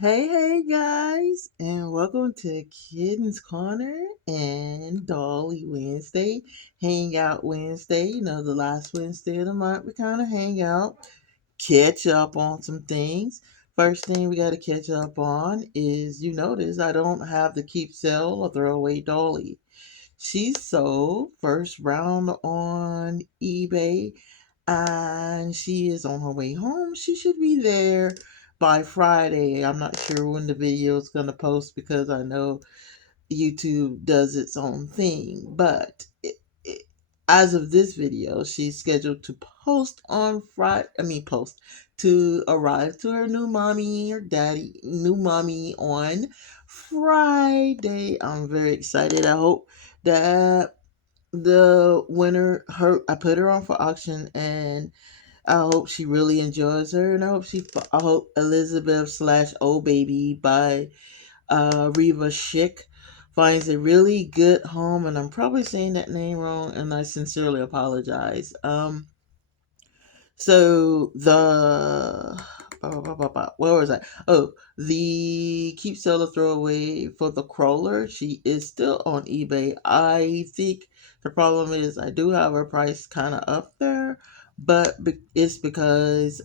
Hey guys, and welcome to Kittens Corner and Dolly Wednesday, Hangout Wednesday. The last Wednesday of the month, we kind of hang out, catch up on some things. First thing we got to catch up on is you notice I don't have the keep sell or throwaway Dolly. She sold first round on eBay and she is on her way home. She should be there by Friday. I'm not sure when the video is going to post because I know YouTube does its own thing. But as of this video, she's scheduled to post on Friday. Post to arrive to her new mommy or daddy, new mommy on Friday. I'm very excited. I hope that the winner, I put her on for auction, and I hope she really enjoys her, and I hope Elizabeth slash Old Baby by Reva Schick finds a really good home, and I'm probably saying that name wrong, and I sincerely apologize. So where was I? Oh, the keep seller throwaway for the crawler. She is still on eBay. I think the problem is I do have her price kind of up there, but it's because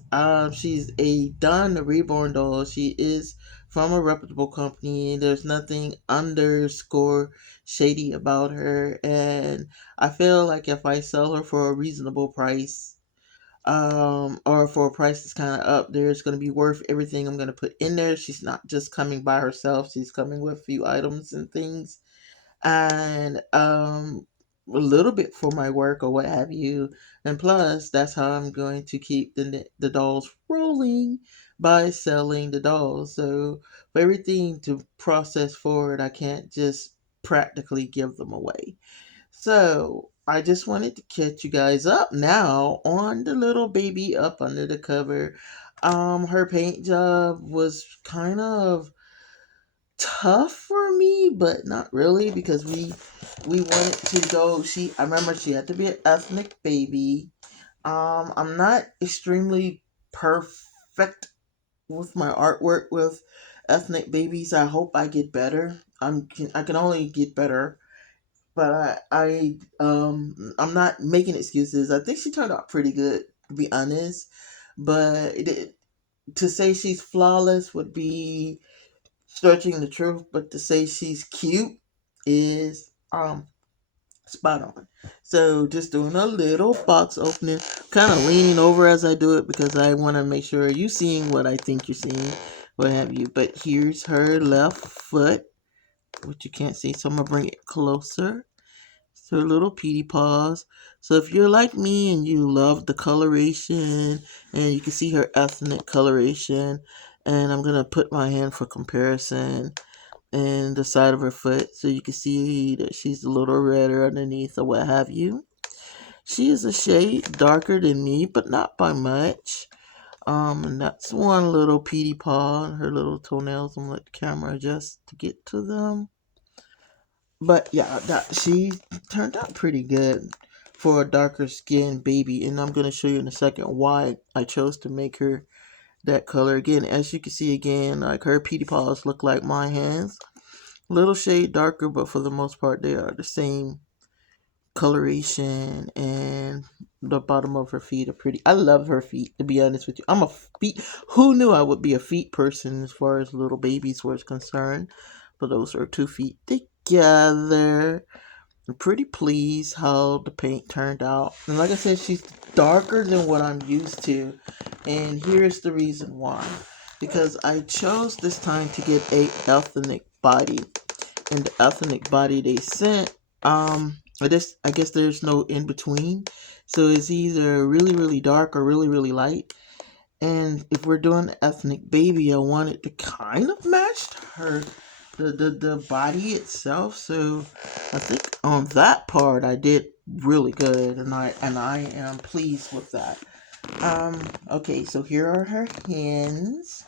she's a done reborn doll. She is from a reputable company. There's nothing underscore shady about her, and I feel like if I sell her for a reasonable price, or for a price that's kind of up there, it's going to be worth everything I'm going to put in there. She's not just coming by herself, she's coming with a few items and things, and a little bit for my work or what have you. And plus, that's how I'm going to keep the dolls rolling, by selling the dolls. So for everything to process forward, I can't just practically give them away. So I just wanted to catch you guys up now on the little baby up under the cover. Her paint job was kind of tough for me, but not really, because we wanted to go. I remember she had to be an ethnic baby. I'm not extremely perfect with my artwork with ethnic babies. I hope I get better. I can only get better, but I'm not making excuses. I think she turned out pretty good, to be honest. But to say she's flawless would be stretching the truth. But to say she's cute is spot on. So just doing a little box opening, kind of leaning over as I do it because I want to make sure you seeing what I think you're seeing, what have you. But here's her left foot, which you can't see, so I'm gonna bring it closer. So little Petey paws. So if you're like me and you love the coloration, and you can see her ethnic coloration, and I'm gonna put my hand for comparison and the side of her foot so you can see that she's a little redder underneath or what have you. She is a shade darker than me, but not by much. And that's one little Petey paw and her little toenails. I'm gonna let the camera adjust to get to them. But yeah, she turned out pretty good for a darker skinned baby, and I'm gonna show you in a second why I chose to make her that color. Again, as you can see, again, like her petey paws look like my hands, little shade darker, but for the most part they are the same coloration. And the bottom of her feet are pretty. I love her feet, to be honest with you. I'm a feet. Who knew I would be a feet person as far as little babies were concerned? But those are 2 feet together. I'm pretty pleased how the paint turned out. And like I said, she's darker than what I'm used to. And here's the reason why. Because I chose this time to get a ethnic body. And the ethnic body they sent, I guess there's no in between. So it's either really, really dark or really, really light. And if we're doing ethnic baby, I wanted to kind of match her, the body itself. So I think on that part I did really good, and I am pleased with that. Okay, so here are her hands.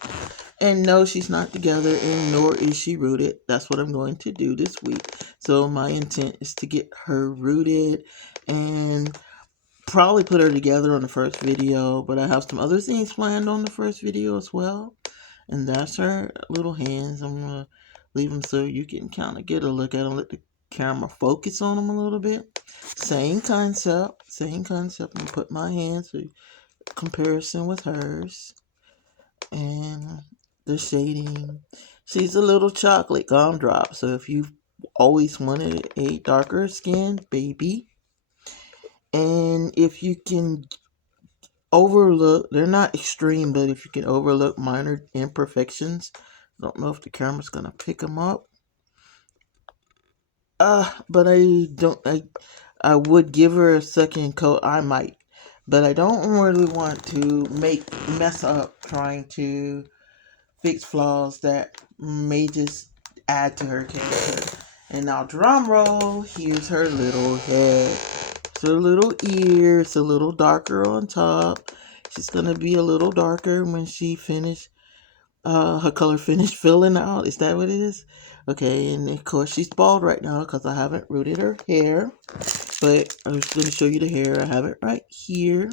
And no, she's not together, and nor is she rooted. That's what I'm going to do this week. So my intent is to get her rooted and probably put her together on the first video, but I have some other things planned on the first video as well. And that's her little hands. I'm gonna leave them so you can kind of get a look at them. Let the camera focus on them a little bit. Same concept. Same concept. I'm gonna put my hands in comparison with hers. And the shading. She's a little chocolate gumdrop. So if you've always wanted a darker skin baby, and if you can overlook, they're not extreme, but if you can overlook minor imperfections, I don't know if the camera's gonna pick them up. But I would give her a second coat. I might, but I don't really want to mess up trying to fix flaws that may just add to her character. And now, drum roll. Here's her little head. Her little ears, a little darker on top. She's gonna be a little darker when she finish her color finished filling out. Is that what it is? Okay, and of course she's bald right now because I haven't rooted her hair. But I'm just gonna show you the hair. I have it right here,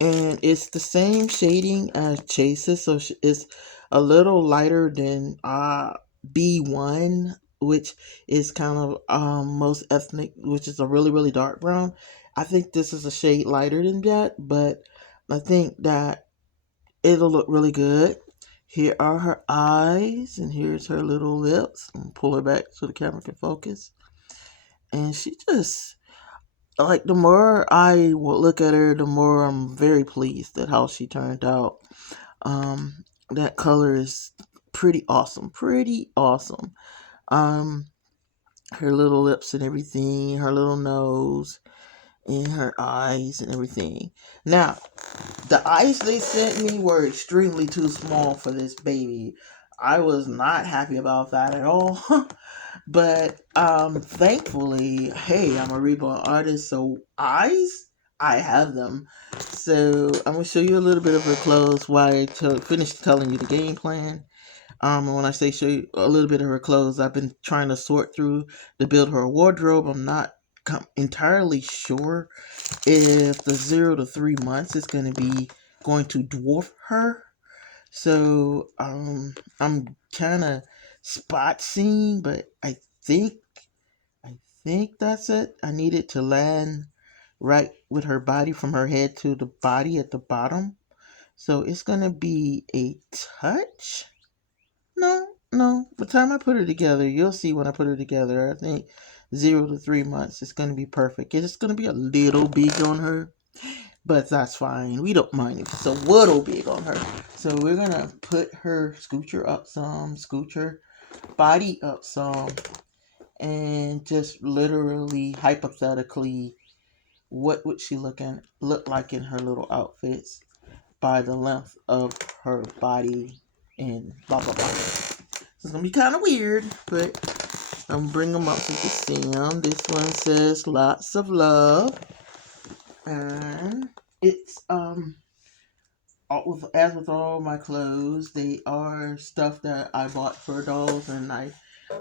and it's the same shading as Chase's, so it's a little lighter than B1, which is kind of most ethnic, which is a really dark brown. I think this is a shade lighter than that, but I think that it'll look really good. Here are her eyes, and here's her little lips. I'm gonna pull her back so the camera can focus. And she just, like, the more I will look at her, the more I'm very pleased at how she turned out. That color is pretty awesome, pretty awesome. Um, her little lips and everything, her little nose, and her eyes and everything. Now, the eyes they sent me were extremely too small for this baby. I was not happy about that at all. But thankfully, hey, I'm a reborn artist, so eyes, I have them. So I'm gonna show you a little bit of her clothes while I finish telling you the game plan. And when I say show you a little bit of her clothes, I've been trying to sort through to build her wardrobe. I'm not entirely sure if the 0 to 3 months is going to dwarf her. So I'm kind of spot seeing, but I think that's it. I need it to land right with her body from her head to the body at the bottom. So it's gonna be a touch. No. By the time I put her together, you'll see when I put her together. I think 0 to 3 months is gonna be perfect. It's gonna be a little big on her, but that's fine. We don't mind if it's a little big on her. So we're gonna put her, scooch her up some, scooch her body up some, and just literally hypothetically, what would she look like in her little outfits by the length of her body and blah blah blah. So it's gonna be kind of weird, but I'm gonna bring them up so you can see them. This one says lots of love, and it's as with all my clothes, they are stuff that I bought for dolls, and I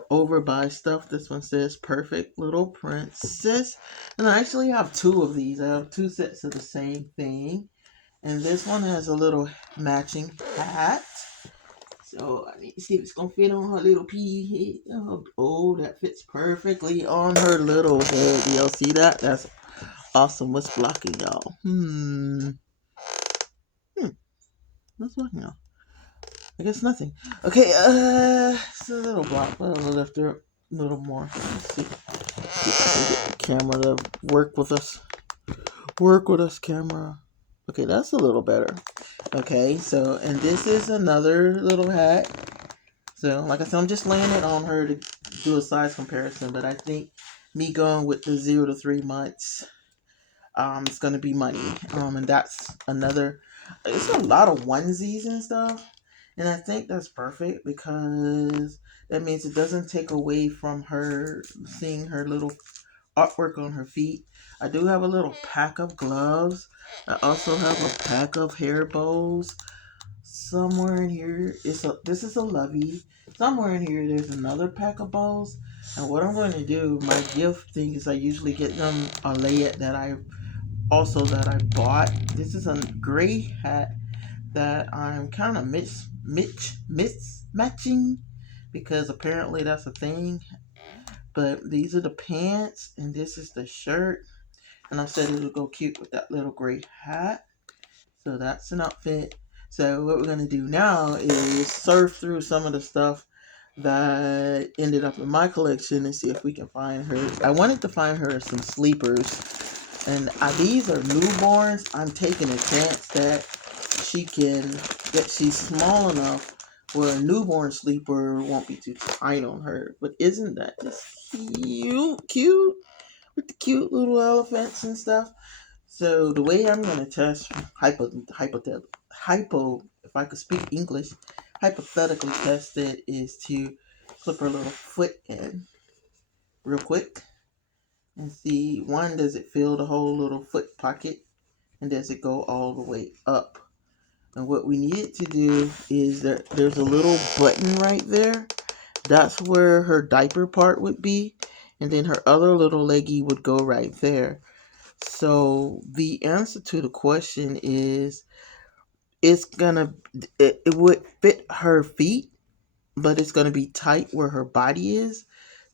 overbuy stuff. This one says perfect little princess, and I actually have two of these. I have two sets of the same thing, and this one has a little matching hat. So I need to see if it's gonna fit on her little pea head. Oh, that fits perfectly on her little head. Do y'all see that? That's awesome. What's blocking y'all? What's blocking y'all? I guess nothing. Okay, it's a little block. I'll lift her up a little more. Let's see. Get the camera to work with us. Work with us, camera. Okay, that's a little better. Okay, so, and this is another little hat. So, like I said, I'm just laying it on her to do a size comparison, but I think me going with the 0 to 3 months, it's gonna be money. And that's another. It's a lot of onesies and stuff, and I think that's perfect because that means it doesn't take away from her seeing her little artwork on her feet. I do have a little pack of gloves. I also have a pack of hair bows. Somewhere in here this is a lovey. Somewhere in here there's another pack of bows. And what I'm going to do, my gift thing is I usually get them a layette that I bought. This is a gray hat that I'm kind of mismatching because apparently that's a thing. But these are the pants, and this is the shirt. And I said it would go cute with that little gray hat. So that's an outfit. So what we're gonna do now is surf through some of the stuff that ended up in my collection and see if we can find her. I wanted to find her some sleepers, and these are newborns. I'm taking a chance that she's small enough where a newborn sleeper won't be too tight on her. But isn't that just cute with the cute little elephants and stuff? So the way I'm gonna test if I could speak English, hypothetically test it is to clip her little foot in real quick and see, one, does it fill the whole little foot pocket, and does it go all the way up? And what we need to do is that there's a little button right there. That's where her diaper part would be, and then her other little leggy would go right there. So the answer to the question is it would fit her feet, but it's gonna be tight where her body is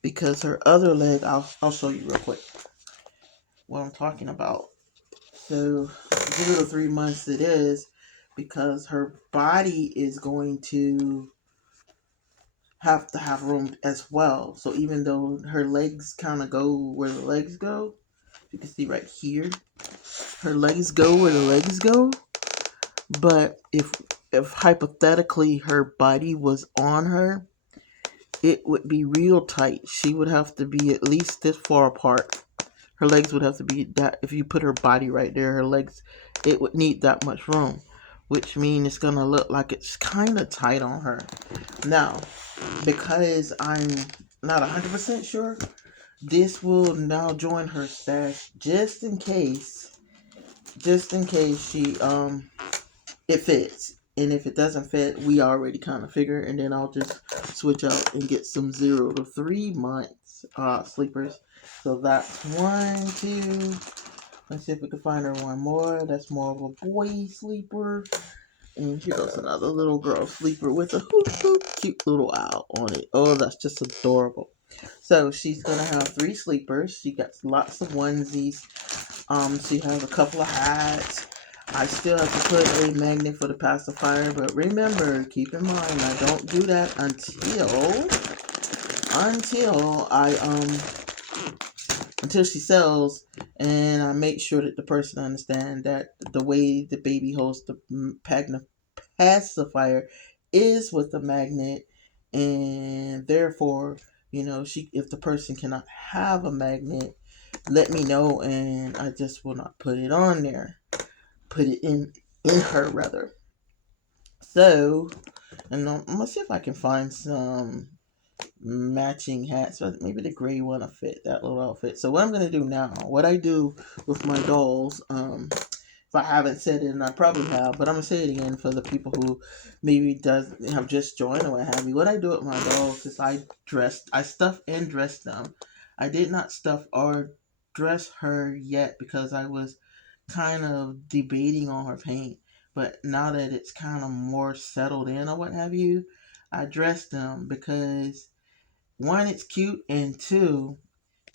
because her other leg, I'll show you real quick what I'm talking about. So 0 to 3 months it is because her body is going to have to have room as well. So even though her legs kind of go where the legs go, you can see right here, her legs go where the legs go. But if hypothetically her body was on her, it would be real tight. She would have to be at least this far apart. Her legs would have to be that. If you put her body right there, her legs, it would need that much room, which means it's gonna look like it's kind of tight on her. Now, because I'm not 100% sure, this will now join her stash just in case it fits. And if it doesn't fit, we already kind of figure, and then I'll just switch out and get some 0 to 3 months sleepers. So that's one, two. Let's see if we can find her one more. That's more of a boy sleeper. And here goes another little girl sleeper with a hoop hoop cute little owl on it. Oh, that's just adorable. So she's gonna have 3 sleepers. She got lots of onesies. She has a couple of hats. I still have to put a magnet for the pacifier, but remember, keep in mind, I don't do that until she sells, and I make sure that the person understands that the way the baby holds the pacifier is with the magnet, and therefore, if the person cannot have a magnet, let me know, and I just will not put it on there. Put it in her rather. So, and I'm gonna see if I can find some matching hats. So maybe the gray one will fit that little outfit. So what I'm gonna do now, what I do with my dolls, if I haven't said it, and I probably have, but I'm gonna say it again for the people who maybe does have just joined or what have you. What I do with my dolls is I stuff and dress them. I did not stuff or dress her yet because I was kind of debating on her paint. But now that it's kind of more settled in or what have you, I dress them because one, it's cute, and two,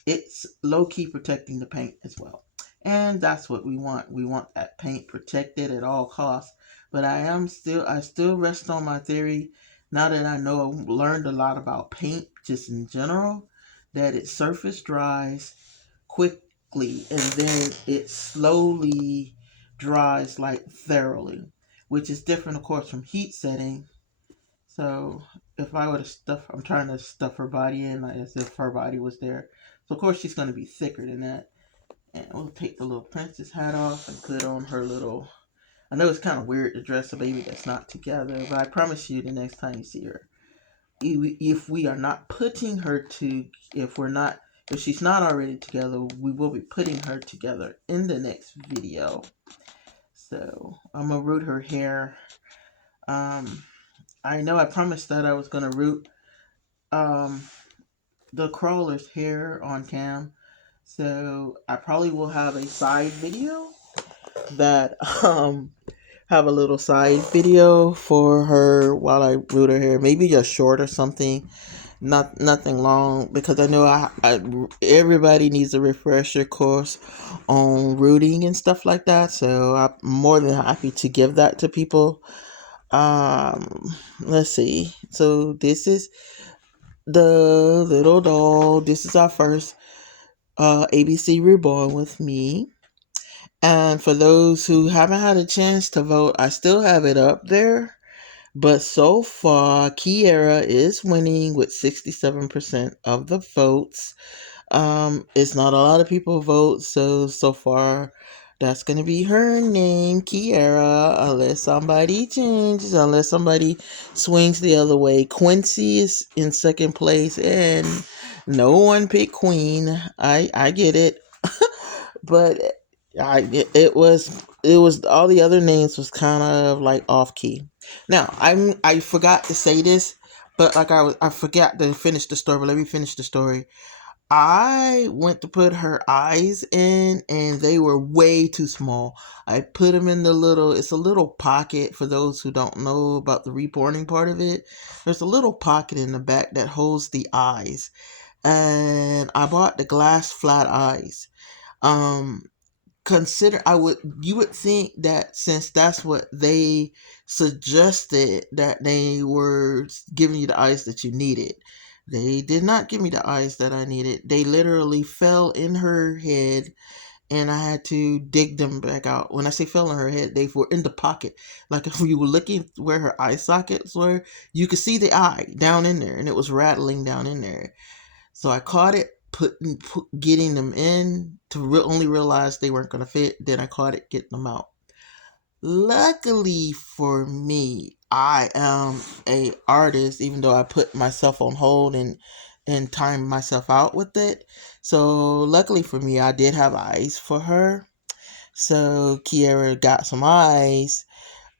it's low key protecting the paint as well. And that's what we want. We want that paint protected at all costs. But I still rest on my theory now that I know I learned a lot about paint just in general, that it surface dries quickly and then it slowly dries like thoroughly, which is different, of course, from heat setting. So if I were to I'm trying to stuff her body in like as if her body was there. So of course she's going to be thicker than that. And we'll take the little princess hat off and put on her little. I know it's kind of weird to dress a baby that's not together, but I promise you the next time you see her, if we are not putting her to, if she's not already together, we will be putting her together in the next video. So I'm gonna root her hair. I know I promised that I was gonna root um the crawler's hair on cam, so I probably will have a side video that have a little side video for her while I root her hair. Maybe just short or something. Nothing long, because I know everybody needs a refresher course on rooting and stuff like that. So I'm more than happy to give that to people. Let's see. So this is the little doll. This is our first ABC Reborn with me. And for those who haven't had a chance to vote, I still have it up there. But so far, Qiara is winning with 67% of the votes. It's not a lot of people vote, so far that's gonna be her name, Qiara, unless somebody changes, unless somebody swings the other way. Quincy is in second place, and no one picked Queen. I get it, but it was all the other names was kind of like off key. Now I forgot to say this, but like I forgot to finish the story. But let me finish the story. I went to put her eyes in, and they were way too small. I put them in it's a little pocket for those who don't know about the reborning part of it. There's a little pocket in the back that holds the eyes. And I bought the glass flat eyes. Um, you would think that since that's what they suggested, that they were giving you the eyes that you needed. They did not give me the eyes that I needed. They literally fell in her head, and I had to dig them back out. When I say fell in her head, they were in the pocket. Like if you were looking where her eye sockets were, you could see the eye down in there, and it was rattling down in there. So I caught it, getting them in to only realize they weren't going to fit. Then I caught it, getting them out. Luckily for me, I am a artist, even though I put myself on hold and timed myself out with it. So luckily for me, I did have eyes for her. So Qiara got some eyes.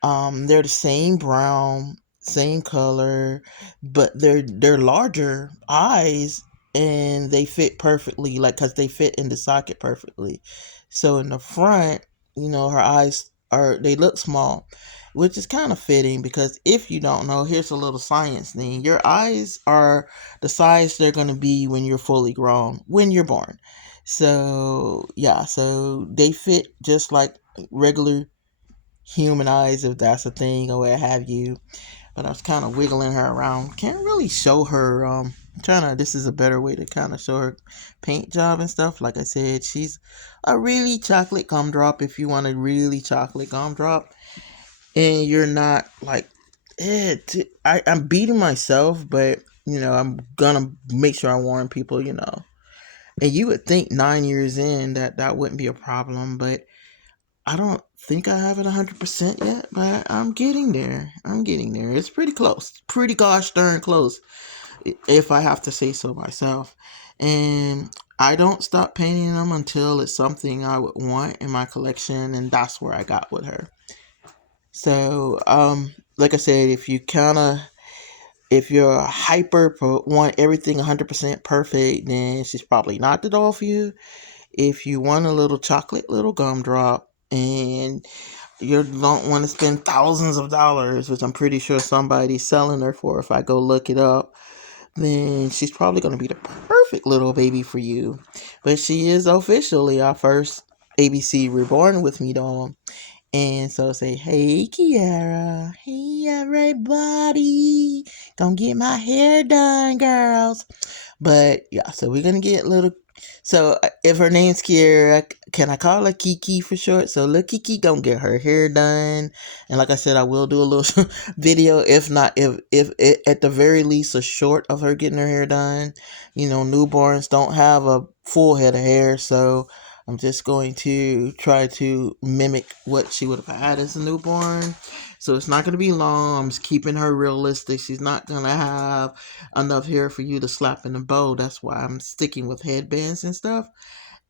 They're the same brown, same color, but they're larger eyes, and they fit perfectly, like because they fit in the socket perfectly. So in the front, her eyes they look small, which is kind of fitting because if you don't know, here's a little science thing: your eyes are the size they're going to be when you're fully grown, when you're born. So yeah, so they fit just like regular human eyes, if that's a thing or what have you. But I was kind of wiggling her around. Can't really show her. Trying to. This is a better way to kind of show her paint job and stuff. Like I said, she's a really chocolate gumdrop. If you want a really chocolate gumdrop, and you're not like, I'm beating myself, but I'm gonna make sure I warn people. And you would think 9 years in that wouldn't be a problem, but I don't think I have it 100% yet, but I'm getting there. I'm getting there. It's pretty close. Pretty gosh darn close, if I have to say so myself. And I don't stop painting them until it's something I would want in my collection, and that's where I got with her. So, like I said, if you're a want everything 100% perfect, then she's probably not the doll for you. If you want a little chocolate little gumdrop, and you don't want to spend thousands of dollars, which I'm pretty sure somebody's selling her for if I go look it up, then she's probably going to be the perfect little baby for you. But she is officially our first ABC Reborn with me doll. And so say, hey, Qiara. Hey, everybody. Gonna get my hair done, girls. But yeah, so we're gonna get little. So if her name's Qiara, can I call her Kiki for short? So little Kiki gonna get her hair done, and like I said, I will do a little video. If not, if at the very least a short of her getting her hair done. Newborns don't have a full head of hair, so I'm just going to try to mimic what she would have had as a newborn. So it's not going to be long. I'm just keeping her realistic. She's not going to have enough hair for you to slap in a bow. That's why I'm sticking with headbands and stuff.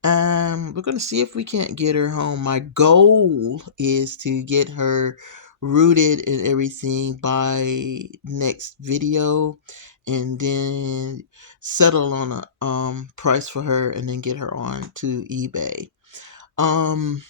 We're going to see if we can't get her home. My goal is to get her rooted and everything by next video, and then settle on a price for her, and then get her on to eBay. Um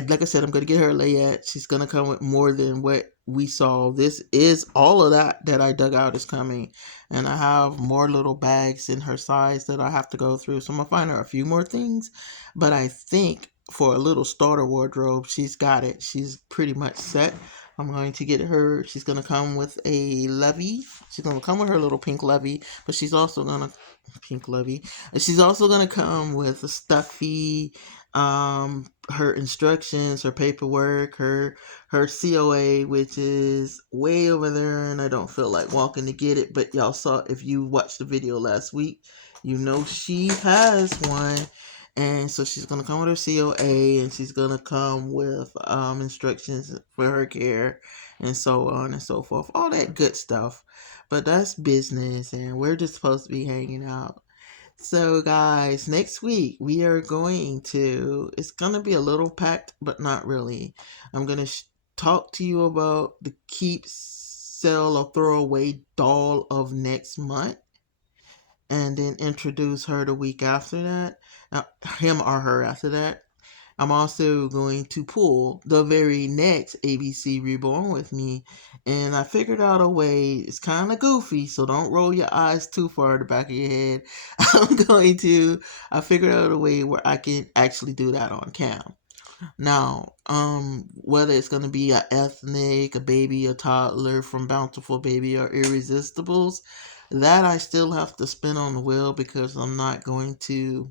like I said, I'm gonna get her a layette. She's gonna come with more than what we saw. This is all of that I dug out is coming, and I have more little bags in her size that I have to go through. So I'm gonna find her a few more things, but I think for a little starter wardrobe, she's got it. She's pretty much set. I'm going to get her. She's gonna come with a levy. She's gonna come with her little pink levy, but she's also gonna pink levy. And she's also gonna come with a stuffy, her instructions, her paperwork, her COA, which is way over there, and I don't feel like walking to get it. But y'all saw, if you watched the video last week, you know she has one. And so she's gonna come with her COA, and she's gonna come with instructions for her care, and so on and so forth. All that good stuff. But that's business, and we're just supposed to be hanging out. So, guys, next week we are going to, it's going to be a little packed, but not really. I'm going to talk to you about the keep, sell, or throw away doll of next month, and then introduce her the week after that. Him or her after that. I'm also going to pull the very next ABC Reborn with me. And I figured out a way, it's kind of goofy, so don't roll your eyes too far in the back of your head. I figured out a way where I can actually do that on cam. Now, whether it's going to be a ethnic, a baby, a toddler from Bountiful Baby or Irresistibles, that I still have to spin on the wheel because I'm not going to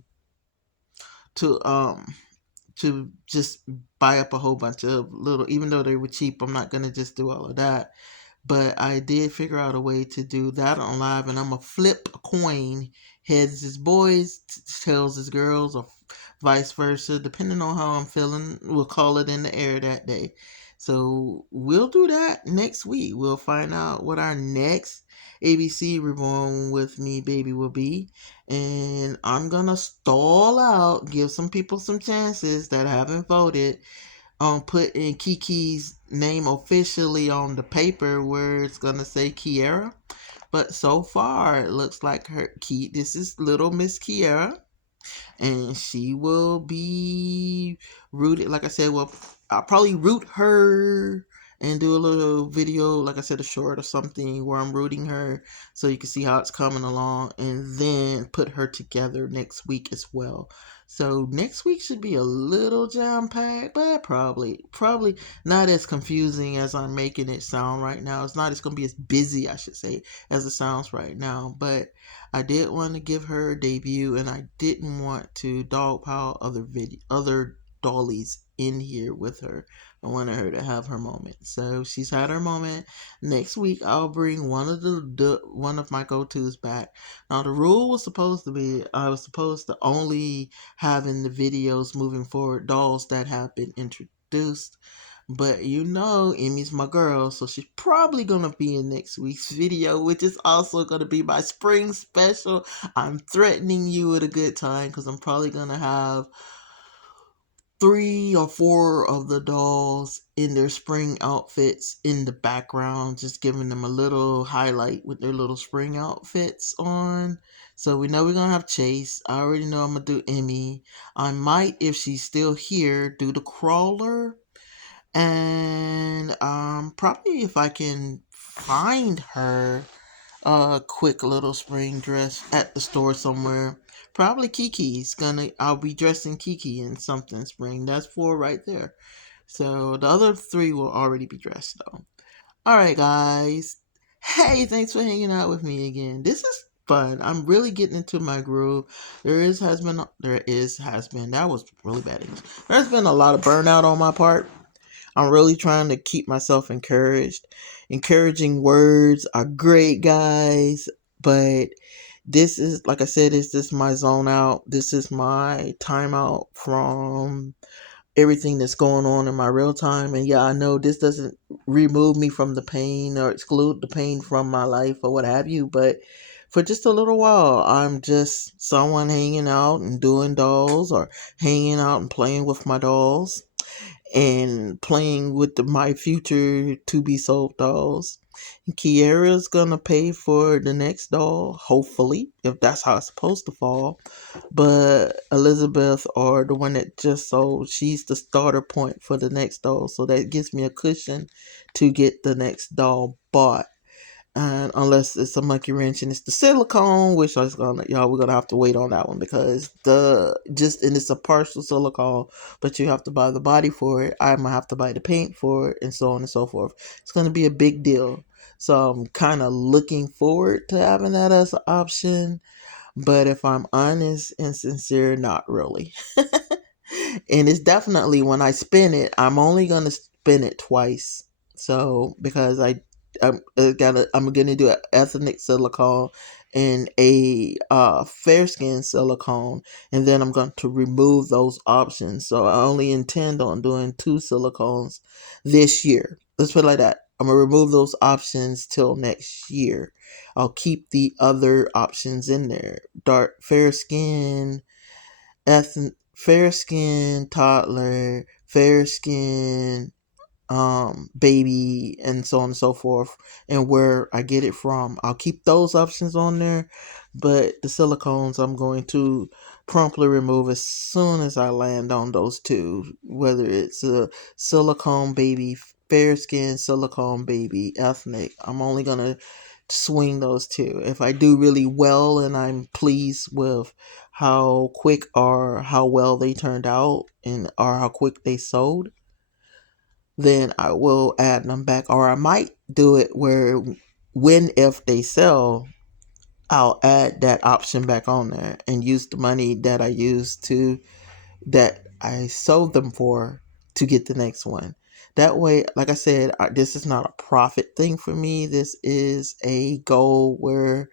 to just buy up a whole bunch of little, even though they were cheap, I'm not going to just do all of that. But I did figure out a way to do that on live, and I'm going to flip a coin. Heads is boys, tails is girls, or vice versa, depending on how I'm feeling. We'll call it in the air that day. So we'll do that next week. We'll find out what our next ABC Reborn with Me baby will be. And I'm going to stall out, give some people some chances that haven't voted on putting Kiki's name officially on the paper where it's going to say Qiara. But so far, it looks like this is little Miss Qiara, and she will be rooted. Like I said, well, I'll probably root her and do a little video, like I said, a short or something where I'm rooting her so you can see how it's coming along, and then put her together next week as well. So next week should be a little jam packed, but probably not as confusing as I'm making it sound right now. It's going to be as busy, I should say, as it sounds right now. But I did want to give her a debut, and I didn't want to dogpile other dollies in here with her. I wanted her to have her moment. So she's had her moment. Next week I'll bring one of my go-tos back. Now the rule was supposed to be I was supposed to only have in the videos moving forward dolls that have been introduced. But you know, Emmy's my girl, so she's probably gonna be in next week's video, which is also gonna be my spring special. I'm threatening you with a good time because I'm probably gonna have 3 or 4 of the dolls in their spring outfits in the background, just giving them a little highlight with their little spring outfits on. So we know we're gonna have Chase. I already know I'm gonna do Emmy. I might, if she's still here, do the crawler. And probably if I can find her a quick little spring dress at the store somewhere. Probably I'll be dressing Kiki in something spring. That's 4 right there. So the other 3 will already be dressed though. Alright guys. Hey, thanks for hanging out with me again. This is fun. I'm really getting into my groove. Has been, that was really bad English. There's been a lot of burnout on my part. I'm really trying to keep myself encouraged. Encouraging words are great, guys, but this is, like I said, this is my zone out. This is my time out from everything that's going on in my real time. And yeah, I know this doesn't remove me from the pain or exclude the pain from my life or what have you, but for just a little while, I'm just someone hanging out and doing dolls or hanging out and playing with my dolls. and playing with my future to be sold dolls. Kiara's gonna pay for the next doll, hopefully, if that's how it's supposed to fall. But Elizabeth, or the one that just sold, she's the starter point for the next doll. So that gives me a cushion to get the next doll bought. And unless it's a monkey wrench and it's the silicone, which I was gonna, y'all, we're gonna have to wait on that one because and it's a partial silicone, but you have to buy the body for it. I might have to buy the paint for it, and so on and so forth. It's gonna be a big deal. So I'm kind of looking forward to having that as an option. But if I'm honest and sincere, not really. And it's definitely when I spin it, I'm only gonna spin it twice. So because I'm gonna do an ethnic silicone and a fair skin silicone, and then I'm going to remove those options. So I only intend on doing two silicones this year. Let's put it like that. I'm gonna remove those options till next year. I'll keep the other options in there. Dark, fair skin, fair skin toddler, fair skin baby, and so on and so forth, and where I get it from. I'll keep those options on there, but the silicones I'm going to promptly remove as soon as I land on those two, whether it's a silicone baby, fair skin, silicone baby, ethnic. I'm only gonna swing those two. If I do really well and I'm pleased with how quick or how well they turned out and or how quick they sold, then I will add them back. Or I might do it where if they sell, I'll add that option back on there and use the money that I sold them for to get the next one. That way, like I said, this is not a profit thing for me. This is a goal where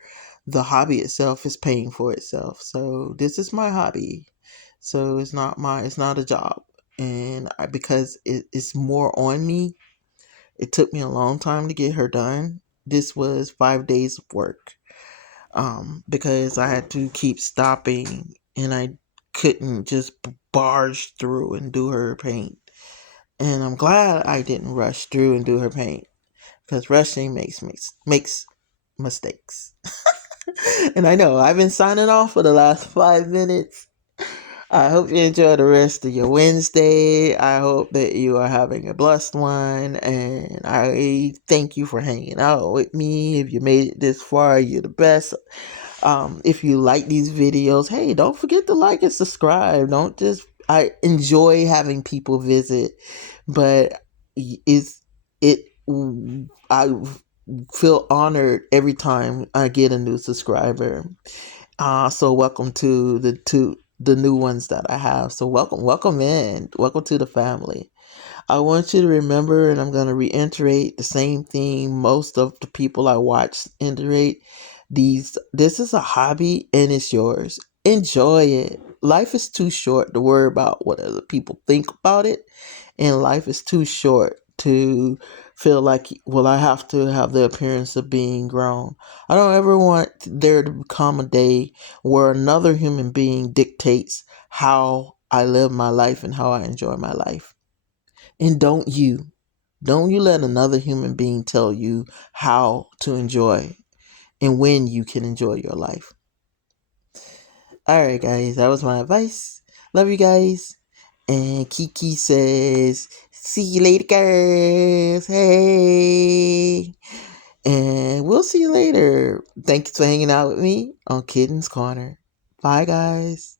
the hobby itself is paying for itself. So this is my hobby. So it's not a job. And because it's more on me, it took me a long time to get her done. This was 5 days of work. Because I had to keep stopping and I couldn't just barge through and do her paint. And I'm glad I didn't rush through and do her paint because rushing makes mistakes. And I know I've been signing off for the last 5 minutes. I hope you enjoy the rest of your Wednesday. I hope that you are having a blessed one. And I thank you for hanging out with me. If you made it this far, you're the best. If you like these videos, hey, don't forget to like and subscribe. Don't just, I enjoy having people visit, but it's, it, I feel honored every time I get a new subscriber. So welcome to the new ones that I have. So welcome in. Welcome to the family. I want you to remember, and I'm going to reiterate the same thing most of the people I watch iterate. This is a hobby and it's yours. Enjoy it. Life is too short to worry about what other people think about it, and life is too short to feel like, well, I have to have the appearance of being grown. I don't ever want there to become a day where another human being dictates how I live my life and how I enjoy my life. And don't you let another human being tell you how to enjoy and when you can enjoy your life. All right, guys, that was my advice. Love you guys. And Kiki says, see you later, girls. Hey. And we'll see you later. Thanks for hanging out with me on Kitten's Corner. Bye, guys.